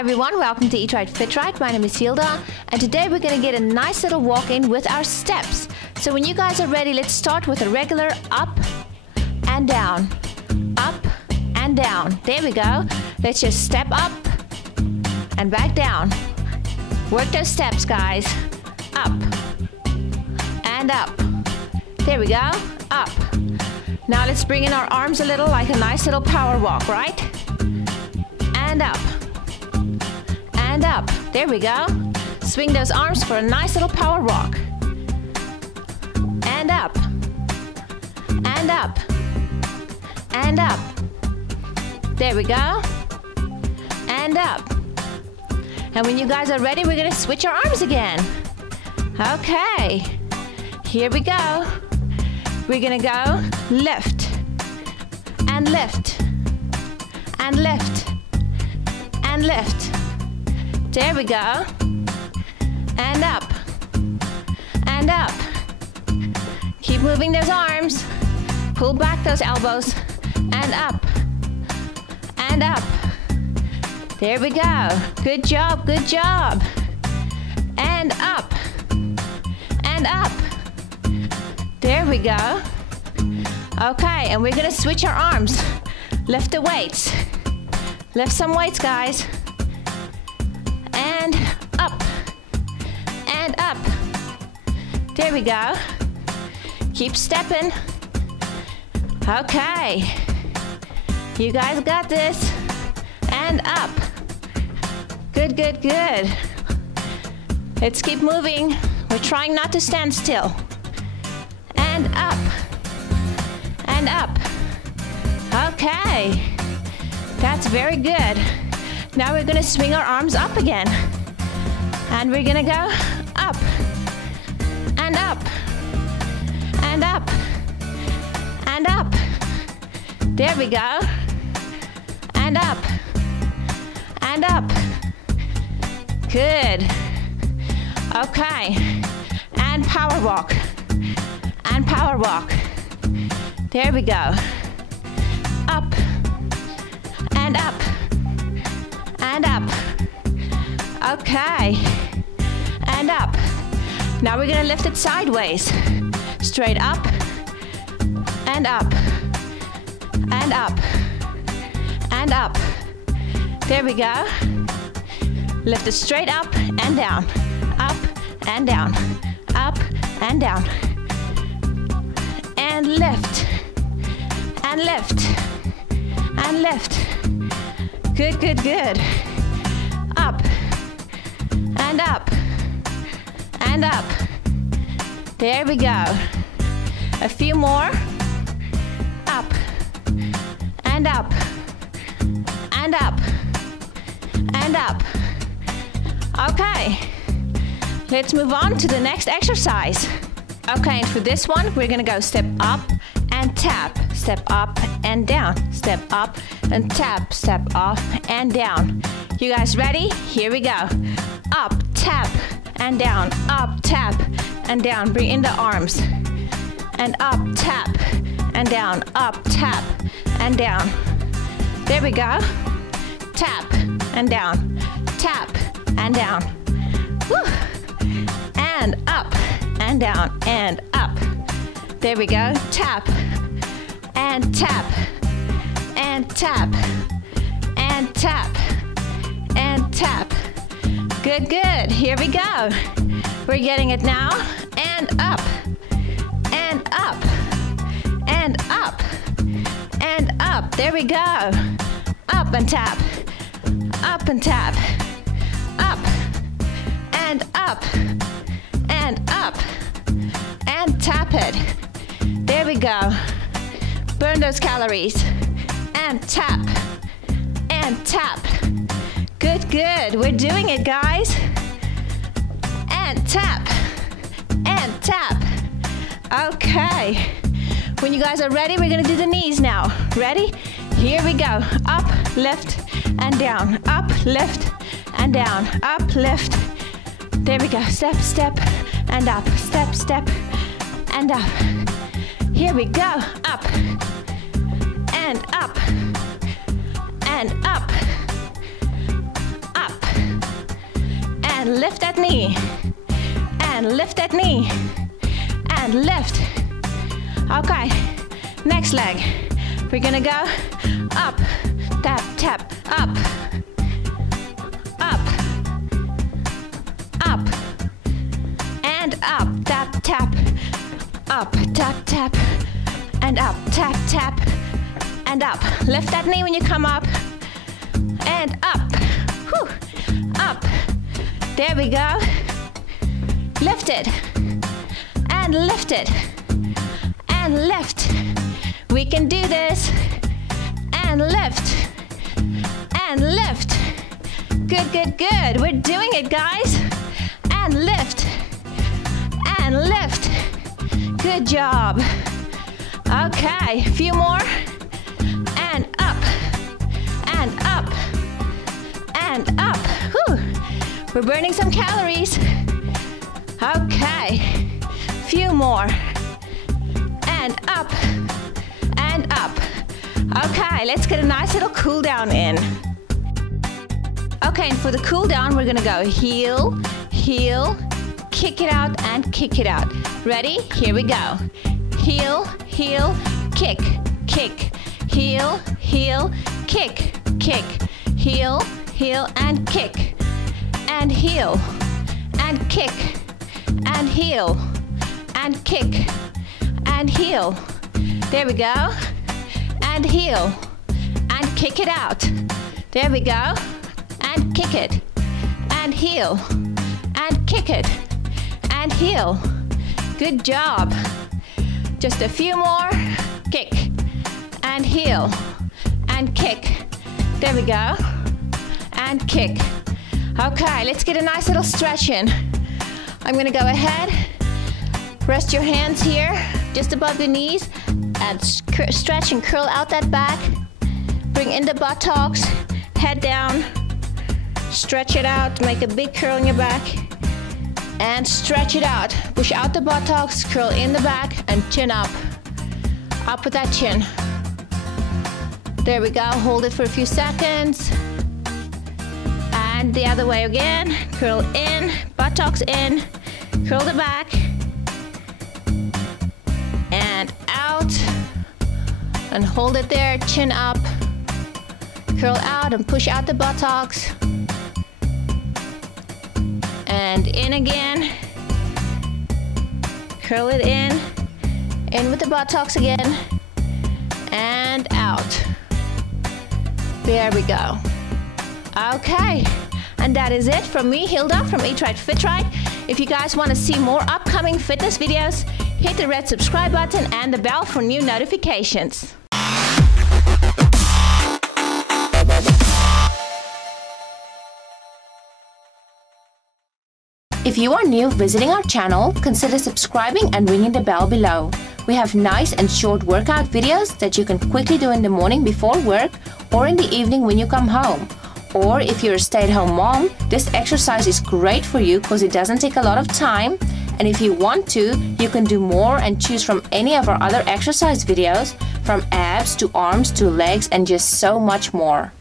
Hi everyone, welcome to Eat Right, Fit Right. My name is Hilda, and today we're going to get a nice little walk in with our steps. So when you guys are ready, let's start with a regular up and down, up and down. There we go. Let's just step up and back down. Work those steps, guys. Up and up. There we go. Up. Now let's bring in our arms a little, like a nice little power walk, right? And up. And up. There we go. Swing those arms for a nice little power walk. And up. And up. And up. There we go. And up. And when you guys are ready, we're going to switch our arms again. Okay. Here we go. We're going to go lift. And lift. And lift. And lift. There we go. And up. And up. Keep moving those arms. Pull back those elbows. And up. And up. There we go. Good job, good job. And up. And up. There we go. Okay, and we're gonna switch our arms. Lift the weights. Lift some weights, guys. And up. And up. There we go. Keep stepping. Okay. You guys got this. And up. Good, good, good. Let's keep moving. We're trying not to stand still. And up. And up. Okay. That's very good. Now we're gonna swing our arms up again. And we're gonna go up. And up. And up. And up. There we go. And up. And up. Good. Okay. And power walk. And power walk. There we go. Up. And up. And up. Okay. And up. Now we're gonna lift it sideways. Straight up. And up. And up. And up. There we go. Lift it straight up and down. Up and down. Up and down. And lift. And lift. And lift. Good, good, good. Up. And up. And up. There we go. A few more. Up. And up. And up. And up. Okay. Let's move on to the next exercise. Okay, and for this one, we're gonna go step up and tap. Step up and down. Step up and tap. Step up and down. You guys ready? Here we go. Up, tap, and down. Up, tap, and down. Bring in the arms. And up, tap, and down. Up, tap, and down. There we go. Tap, and down. Tap, and down. Woo. And up, and down, and up. There we go. Tap, and tap, and tap, and tap, and tap. Good, good. Here we go. We're getting it now. And up, and up, and up, and up. There we go. Up and tap, up and tap, up, and up, and up, and tap it. There we go. Burn those calories. And tap. And tap. Good, good. We're doing it, guys. And tap. And tap. Okay. When you guys are ready, we're going to do the knees now. Ready? Here we go. Up, lift, and down. Up, lift, and down. Up, lift. There we go. Step, step, and up. Step, step, and up. Here we go. Up. And up. And up. Up. and lift that knee, and lift that knee, and lift. Okay, next leg. We're gonna go up, tap, tap, up, up, up, and up, tap, tap, up, tap, tap, and up, tap, tap, and up. Lift that knee when you come up, and up, whew, up. There we go. Lift it, and lift it, and lift. We can do this, and lift, and lift. Good, good, good. We're doing it, guys. And lift, and lift. Good job. Okay, a few more. And up, and up, and up. Whew. We're burning some calories. Okay, few more. And up, and up. Okay, let's get a nice little cool down in. Okay, and for the cool down, we're gonna go heel, heel, kick it out, and kick it out. Ready? Here we go. Heel, heel, kick, kick. Heel, heel, kick, kick. Heel, heel, and kick. And heel, and kick, and heel, and kick, and heel. There we go. And heel, and kick it out. There we go. And kick it, and heel, and kick it, and heel. Good job. Just a few more. Kick, and heel, and kick. There we go. And kick. Okay, let's get a nice little stretch in. I'm gonna go ahead, rest your hands here, just above your knees, and stretch and curl out that back. Bring in the buttocks, head down, stretch it out, make a big curl in your back, and stretch it out. Push out the buttocks, curl in the back, and chin up. Up with that chin. There we go, hold it for a few seconds. And the other way again, curl in, buttocks in, curl the back, and out, and hold it there, chin up, curl out and push out the buttocks, and in again, curl it in with the buttocks again, and out. There we go. Okay, and that is it from me, Hilda, from Eat Right, Fit Right. If you guys want to see more upcoming fitness videos, hit the red subscribe button and the bell for new notifications. If you are new visiting our channel, consider subscribing and ringing the bell below. We have nice and short workout videos that you can quickly do in the morning before work or in the evening when you come home. Or if you're a stay-at-home mom, this exercise is great for you because it doesn't take a lot of time. And if you want to, you can do more and choose from any of our other exercise videos, from abs to arms to legs and just so much more.